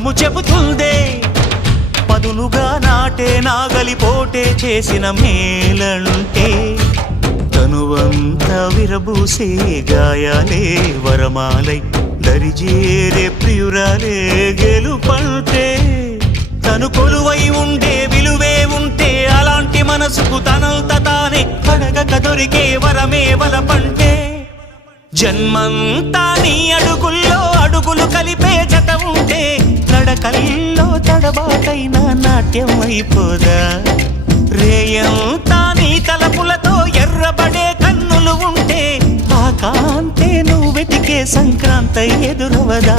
స్వరము చెబుతుందే పదునుగా నాటే నాగలిపోటే చేసిన మేలంటే తనువంతా విరబూసే గాయాలే వరమాలై దరిజేరే ప్రియురాలే గెలుపంటే తను కొలువై ఉండే విలువే ఉంటే అలాంటి మనసుకు తనంత తానే అడగక దొరికే వరమే వలపంటే జన్మంతా నీ అడుగుల్లో అడుగులు కలిపే జత ఉంటే నడకల్లో తడబాటైన నాట్యం అయిపోదా రేయంతా నీ తలపులతో ఎర్రబడే కన్నులు ఉంటే ఆ కాంతే నువ్వు వెతికే సంక్రాంతి ఎదురవదా